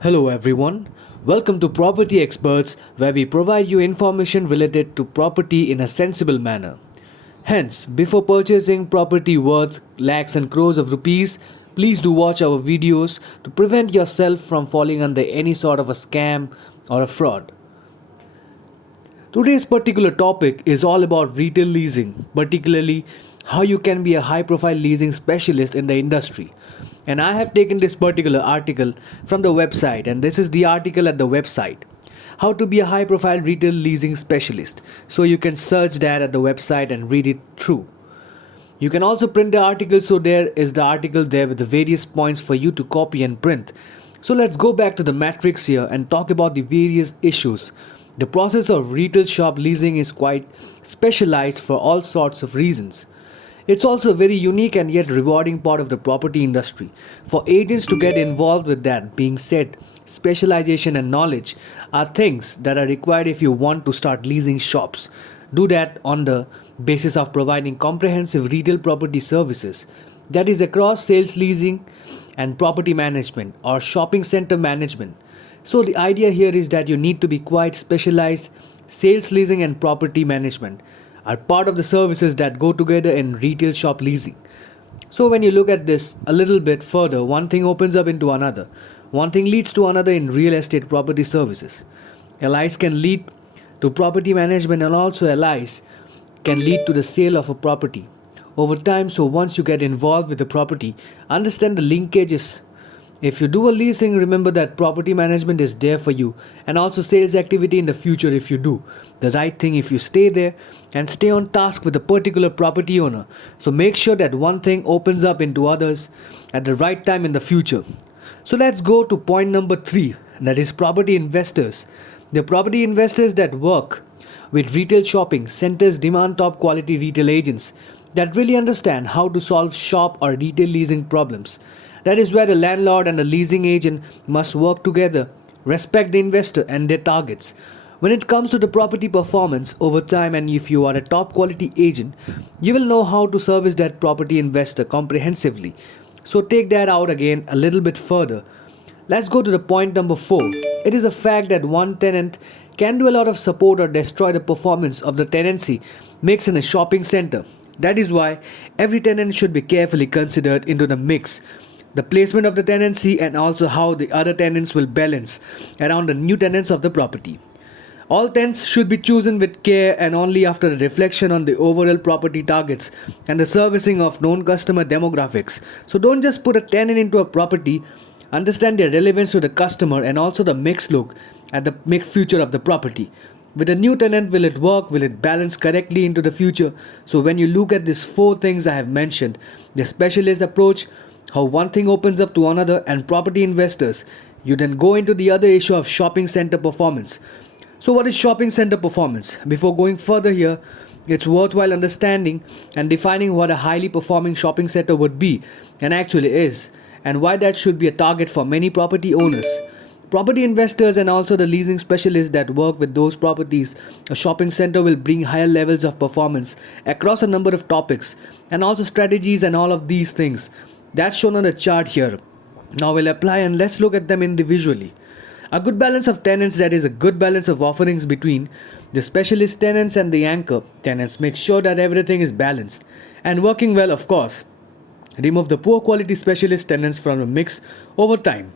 Hello everyone. Welcome to Property Experts, where we provide you information related to property in a sensible manner. Hence, before purchasing property worth lakhs and crores of rupees, please do watch our videos to prevent yourself from falling under any sort of a scam or a fraud. Today's particular topic is all about retail leasing, particularly how you can be a high profile leasing specialist in the industry. And I have taken this particular article from the website, and this is the article at the website. How to be a high profile retail leasing specialist. So you can search that at the website and read it through. You can also print the article, so there is the article there with the various points for you to copy and print. So let's go back to the matrix here and talk about the various issues. The process of retail shop leasing is quite specialized for all sorts of reasons. It's also a very unique and yet rewarding part of the property industry. For agents to get involved with that being said, specialization and knowledge are things that are required if you want to start leasing shops. Do that on the basis of providing comprehensive retail property services, that is across sales leasing and property management or shopping center management. So the idea here is that you need to be quite specialized. Sales leasing and property management are part of the services that go together in retail shop leasing. So when you look at this a little bit further, one thing opens up into another. One thing leads to another in real estate property services. LIs can lead to property management, and also LIs can lead to the sale of a property over time. So once you get involved with the property, understand the linkages. If you do a leasing, remember that property management is there for you, and also sales activity in the future if you do the right thing, if you stay there and stay on task with a particular property owner. So make sure that one thing opens up into others at the right time in the future. So let's go to point number 3, that is property investors. The property investors that work with retail shopping centers demand top quality retail agents that really understand how to solve shop or retail leasing problems. That is where the landlord and the leasing agent must work together, respect the investor and their targets. When it comes to the property performance over time, and if you are a top quality agent, you will know how to service that property investor comprehensively. So take that out again a little bit further. Let's go to the point number 4. It is a fact that one tenant can do a lot of support or destroy the performance of the tenancy mix in a shopping center. That is why every tenant should be carefully considered into the mix. The placement of the tenancy and also how the other tenants will balance around the new tenants of the property. All tenants should be chosen with care and only after a reflection on the overall property targets and the servicing of known customer demographics. So don't just put a tenant into a property, understand their relevance to the customer and also the mixed look at the mixed future of the property. With a new tenant, will it work? Will it balance correctly into the future? So when you look at these 4 things I have mentioned, the specialist approach, how one thing opens up to another, and property investors, you then go into the other issue of shopping center performance. So what is shopping center performance? Before going further here, it's worthwhile understanding and defining what a highly performing shopping center would be and actually is, and why that should be a target for many property owners. Property investors and also the leasing specialists that work with those properties, a shopping center will bring higher levels of performance across a number of topics and also strategies and all of these things. That's shown on the chart here. Now we'll apply and let's look at them individually. A good balance of tenants, that is a good balance of offerings between the specialist tenants and the anchor tenants. Make sure that everything is balanced and working well, of course. Remove the poor quality specialist tenants from the mix over time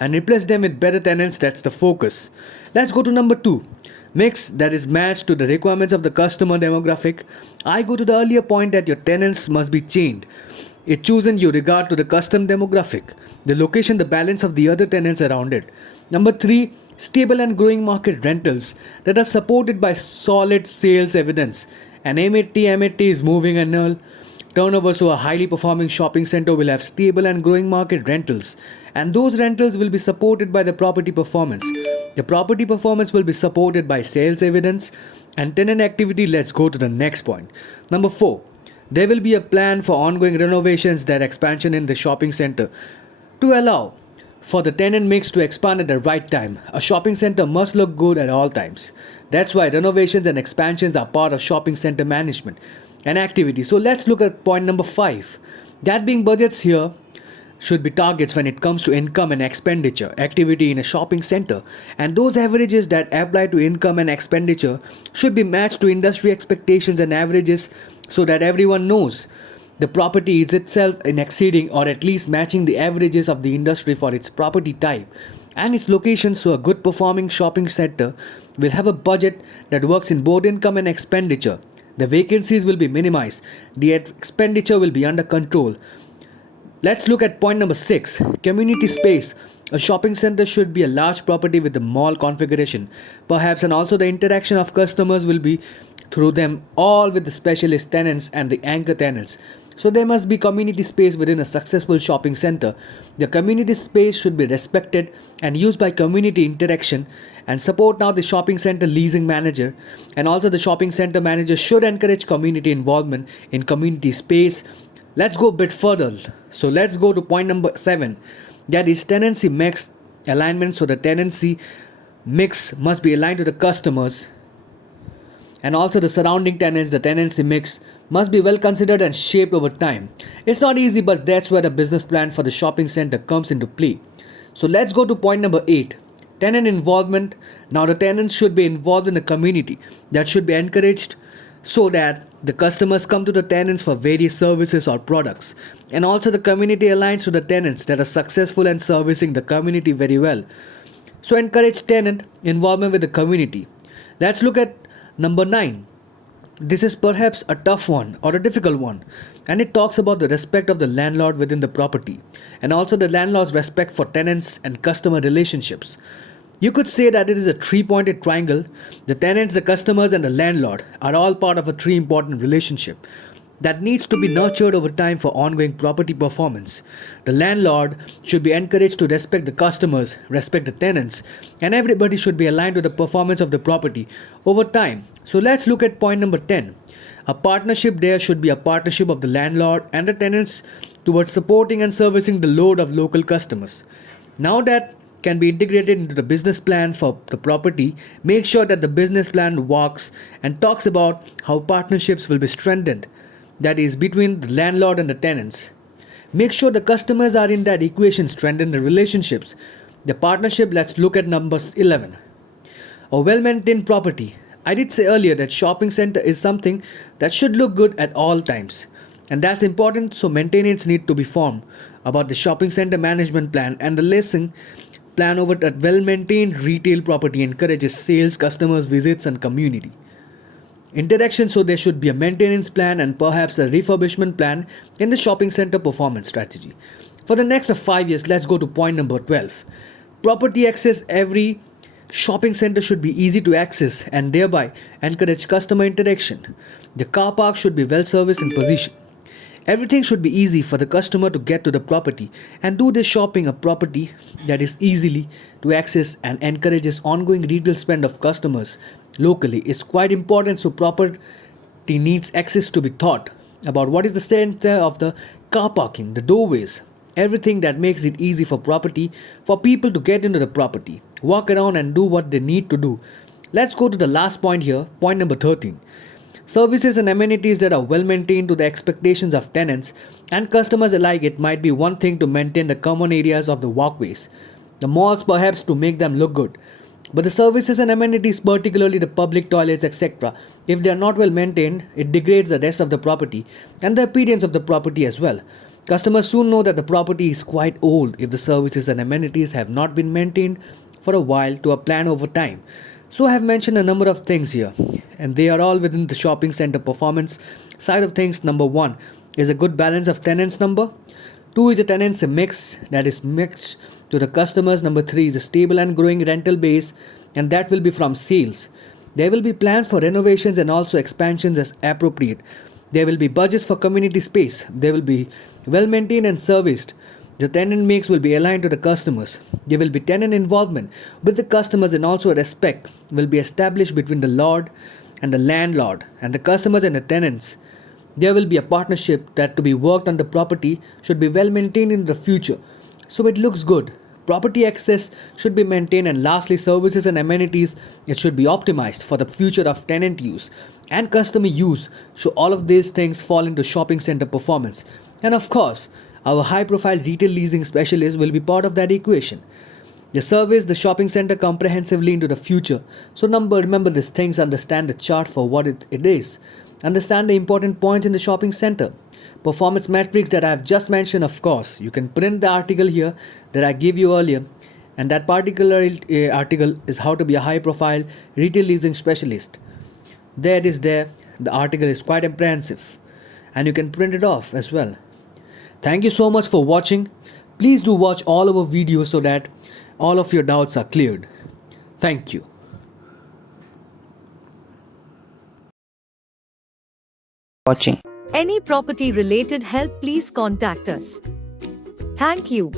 and replace them with better tenants. That's the focus. Let's go to number 2. Mix that is matched to the requirements of the customer demographic. I go to the earlier point that your tenants must be chained. It chosen you regard to the custom demographic, the location, the balance of the other tenants around it. Number 3, stable and growing market rentals that are supported by solid sales evidence. An M80 is moving annual turnover, so a highly performing shopping center will have stable and growing market rentals, and those rentals will be supported by the property performance. The property performance will be supported by sales evidence and tenant activity. Let's go to the next point. Number 4. There will be a plan for ongoing renovations, that expansion in the shopping center to allow for the tenant mix to expand at the right time. A shopping center must look good at all times. That's why renovations and expansions are part of shopping center management and activity. So let's look at point number 5. That being budgets here, should be targets when it comes to income and expenditure activity in a shopping center, and those averages that apply to income and expenditure should be matched to industry expectations and averages so that everyone knows the property is itself in exceeding or at least matching the averages of the industry for its property type and its location. So a good performing shopping center will have a budget that works in both income and expenditure. The vacancies will be minimized, the expenditure will be under control. Let's look at point number 6, community space. A shopping center should be a large property with a mall configuration, perhaps, and also the interaction of customers will be through them all with the specialist tenants and the anchor tenants. So there must be community space within a successful shopping center. The community space should be respected and used by community interaction and support. Now the shopping center leasing manager and also the shopping center manager should encourage community involvement in community space. Let's go a bit further. So let's go to point number 7, that is tenancy mix alignment. So the tenancy mix must be aligned to the customers and also the surrounding tenants. The tenancy mix must be well considered and shaped over time. It's not easy, but that's where the business plan for the shopping center comes into play. So let's go to point number 8, tenant involvement. Now the tenants should be involved in the community, that should be encouraged so that the customers come to the tenants for various services or products, and also the community aligns to the tenants that are successful and servicing the community very well. So encourage tenant involvement with the community. Let's look at number 9. This is perhaps a tough one or a difficult one, and it talks about the respect of the landlord within the property and also the landlord's respect for tenants and customer relationships. You could say that it is a three-pointed triangle. The tenants, the customers, and the landlord are all part of a three important relationship that needs to be nurtured over time for ongoing property performance. The landlord should be encouraged to respect the customers, respect the tenants, and everybody should be aligned to the performance of the property over time. So let's look at point number 10. A partnership. There should be a partnership of the landlord and the tenants towards supporting and servicing the load of local customers. Now that can be integrated into the business plan for the property. Make sure that the business plan works and talks about how partnerships will be strengthened, that is between the landlord and the tenants. Make sure the customers are in that equation, strengthen the relationships. The partnership. Let's look at number 11. A well-maintained property. I did say earlier that shopping center is something that should look good at all times, and that's important. So maintenance need to be formed about the shopping center management plan and the leasing plan over that well-maintained retail property encourages sales, customers, visits, and community interaction. So there should be a maintenance plan and perhaps a refurbishment plan in the shopping center performance strategy. For the next 5 years, let's go to point number 12. Property access. Every shopping center should be easy to access and thereby encourage customer interaction. The car park should be well serviced and positioned. Everything should be easy for the customer to get to the property and do their shopping. A property that is easily to access and encourages ongoing retail spend of customers locally is quite important. So property needs access to be thought about what is the center of the car parking, the doorways, everything that makes it easy for property for people to get into the property, walk around and do what they need to do. Let's go to the last point here, point number 13. Services and amenities that are well maintained to the expectations of tenants and customers alike. It might be one thing to maintain the common areas of the walkways, the malls perhaps to make them look good. But the services and amenities, particularly the public toilets, etc., if they are not well maintained, it degrades the rest of the property and the appearance of the property as well. Customers soon know that the property is quite old if the services and amenities have not been maintained for a while to a plan over time. So I have mentioned a number of things here, and they are all within the shopping center performance side of things. Number 1 is a good balance of tenants. Number 2 is a tenancy mix that is mixed to the customers. Number 3 is a stable and growing rental base, and that will be from sales. There will be plans for renovations and also expansions as appropriate. There will be budgets for community space. They will be well maintained and serviced. The tenant mix will be aligned to the customers. There will be tenant involvement with the customers, and also a respect will be established between the lord and the landlord and the customers and the tenants. There will be a partnership that to be worked on the property should be well maintained in the future, so it looks good. Property access should be maintained, and lastly, services and amenities, it should be optimized for the future of tenant use and customer use. So all of these things fall into shopping center performance. And of course, Our high profile retail leasing specialist will be part of that equation. They service the shopping center comprehensively into the future. So remember these things, understand the chart for what it is. Understand the important points in the shopping center. Performance metrics that I have just mentioned, of course. You can print the article here that I gave you earlier. And that particular article is how to be a high profile retail leasing specialist. There it is there. The article is quite comprehensive. And you can print it off as well. Thank you so much for watching. Please do watch all our videos so that all of your doubts are cleared. Thank you. Watching. Any property related help, please contact us. Thank you.